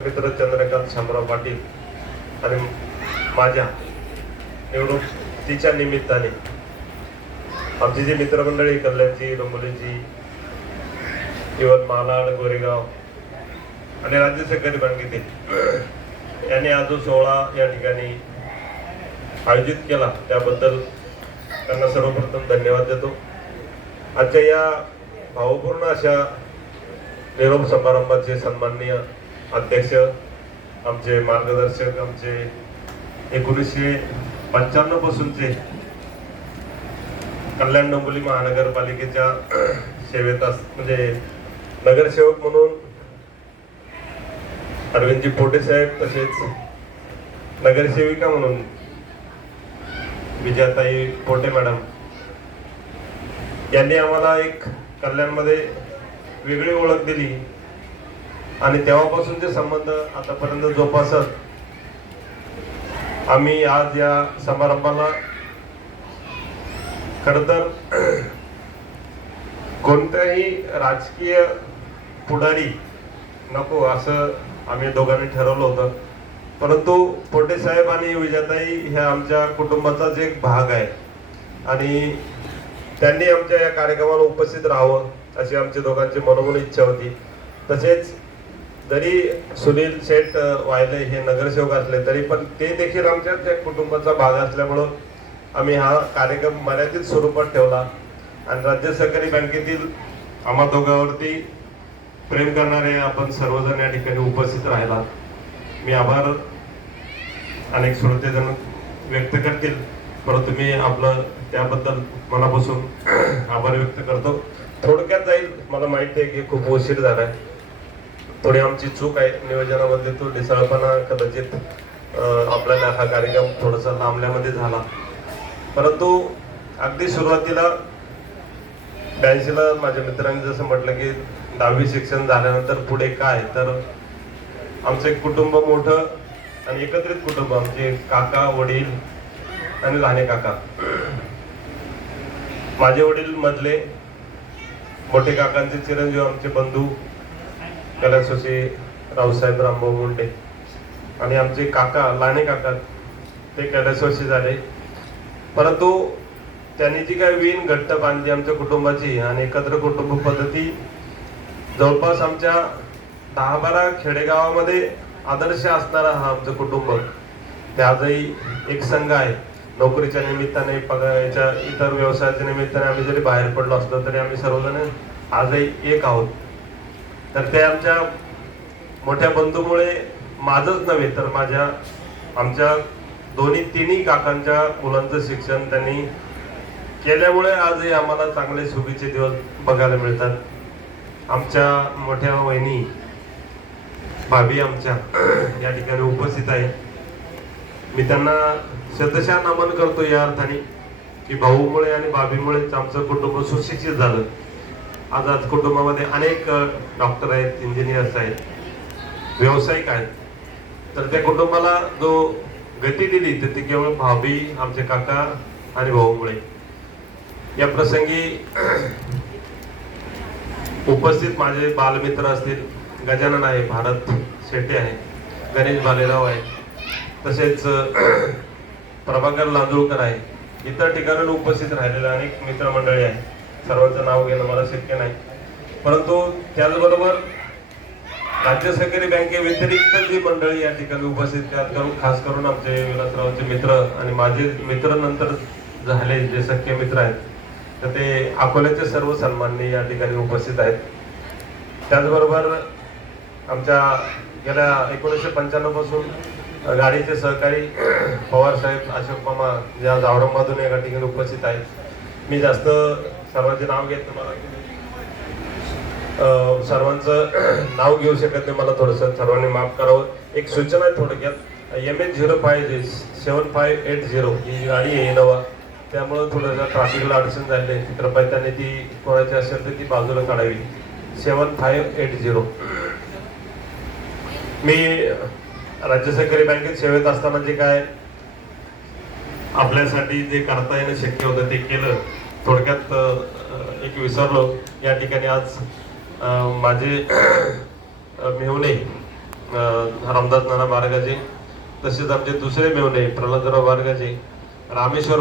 मित्र चंद्रकांत शामराव पाटील आणि माझ्या निवृत्तीच्या निमित्ताने आमची जी मित्रमंडळी कल्याणजी डोंबोलीची इवन मालाड गोरेगाव आणि राज्य सहकारी बँकेतील यांनी हा जो सोहळा या ठिकाणी आयोजित केला त्याबद्दल त्यांना सर्वप्रथम धन्यवाद देतो. आजच्या या भावपूर्ण अशा निरोप समारंभाचे सन्माननीय अध्यक्ष आमचे मार्गदर्शक आमचे एकोणीसशे पंच्याण्णव पासूनचे कल्याण डोंबोली महानगरपालिकेच्या सेवेत अस म्हणजे नगरसेवक म्हणून अरविंदजी पोटे साहेब तसेच नगरसेविका म्हणून विजयाताई पोटे मॅडम यांनी आम्हाला एक कल्याणमध्ये वेगळी ओळख दिली. आणि तेव्हापासूनचे संबंध आतापर्यंत जोपासत आम्ही आज या समारंभाला खर तर कोणत्याही राजकीय पुढारी नको असं आम्ही दोघांनी ठरवलं होतं. परंतु पोटे साहेब आणि विजयाताई ह्या आमच्या कुटुंबाचाच एक भाग आहे. आणि त्यांनी आमच्या या कार्यक्रमाला उपस्थित राहावं अशी आमच्या दोघांची मनोमन इच्छा होती. तसेच जरी सुनील शेठ वायले हे नगरसेवक असले तरी पण ते देखील आमच्या त्या कुटुंबाचा भाग असल्यामुळं आम्ही हा कार्यक्रम मर्यादित स्वरूपात ठेवला. आणि राज्य सहकारी बँकेतील आम्हा दोघांवरती प्रेम करणारे आपण सर्वजण या ठिकाणी उपस्थित राहिला. मी आभार अनेक श्रोतेजण व्यक्त करतील. परंतु मी आपलं त्याबद्दल मनापासून आभार व्यक्त करतो. थोडक्यात जाईल मला माहिती आहे की खूप उशीर झाला आहे थोडी आमची चूक आहे. नियोजनामध्ये तो ढिसाळपणा कदाचित आपल्याला हा कार्यक्रम थोडासा लांबल्यामध्ये झाला. परंतु अगदी सुरुवातीला ब्याऐंशीला माझ्या मित्रांनी जसं म्हटलं की दहावी शिक्षण झाल्यानंतर पुढे काय? तर आमचं एक कुटुंब मोठं आणि एकत्रित कुटुंब आमचे काका वडील आणि लहाने काका. माझे वडील मधले मोठे काकांचे चिरंजीव आमचे बंधू कैलासोशी रावसाहेब रामभाऊ मुंडे आणि आमचे काका लाणे काका ते कैलासवासी झाले. परंतु त्यांनी जी काही विण घट्ट बांधली आमच्या कुटुंबाची आणि एकत्र कुटुंब पद्धती जवळपास आमच्या दहा बारा खेडेगावामध्ये आदर्श असणारा हा आमचं कुटुंब. ते आजही एक संघ आहे. नोकरीच्या निमित्ताने पगाराच्या इतर व्यवसायाच्या निमित्ताने आम्ही जरी बाहेर पडलो असलो तरी आम्ही सर्वजण आजही एक आहोत. तर ते आमच्या मोठ्या बंधूमुळे माझंच नव्हे तर माझ्या आमच्या दोन्ही तिन्ही काकांच्या मुलांचं शिक्षण त्यांनी केल्यामुळे आजही आम्हाला चांगले सुखीचे दिवस बघायला मिळतात. आमच्या मोठ्या वहिनी भाभी आमच्या या ठिकाणी उपस्थित आहे मी त्यांना शतशा नमन करतो या अर्थाने की भाऊमुळे आणि भाभीमुळेच आमचं कुटुंब सुशिक्षित झालं. आज आज कुटुंबामध्ये अनेक डॉक्टर आहेत इंजिनियर्स आहेत व्यावसायिक आहेत. तर त्या कुटुंबाला जो गती दिली तर ती केवळ भाभी आमचे काका आणि भाऊमुळे. या प्रसंगी उपस्थित माझे बालमित्र असतील गजानन आहे भारत शेट्टी आहे गणेश भालेराव आहे तसेच प्रभाकर लांदुळकर आहे इतर ठिकाणून उपस्थित राहिलेले अनेक मित्रमंडळी आहेत. सर्वांचं नाव घेणं मला शक्य नाही. परंतु त्याचबरोबर राज्य सहकारी बँके व्यतिरिक्त जी मंडळी या ठिकाणी उपस्थित त्यात करून खास करून आमचे विलासरावचे मित्र आणि माझे मित्र नंतर झाले जे सख्य मित्र आहेत तर ते अकोल्याचे सर्व सन्माननीय या ठिकाणी उपस्थित आहेत. त्याचबरोबर आमच्या गेल्या एकोणीसशे पंच्याण्णवपासून गाडीचे सहकारी पवार साहेब अशोक मामा ज्या आज औरंगाबादून एका ठिकाणी उपस्थित आहेत. मी जास्त सर्वांचे नाव घेत नाही. मला. सर्वांचं नाव घेऊ शकत नाही मला थोडंसं. सर्वांनी माफ करावं. एक सूचना आहे थोडक्यात. M H zero five seven five eight zero ही गाडी आहे इनोवा त्यामुळं थोडंसं ट्रॅफिकला अडचण झाली आहे. कृपया त्याने ती कोणाची असेल तर ती बाजूला काढावी. सेवन फाय एट झिरो मी राज्य सहकारी बँकेत सेवेत असताना जे काय आपल्यासाठी जे करता येणं शक्य होतं ते केलं. थोडक्यात एक विसरलो. या ठिकाणी आज माझे मेहुणे रामदास नाना मार्गाचे तसेच आमचे दुसरे मेवणे प्रल्हादराव मार्गाचे रामेश्वर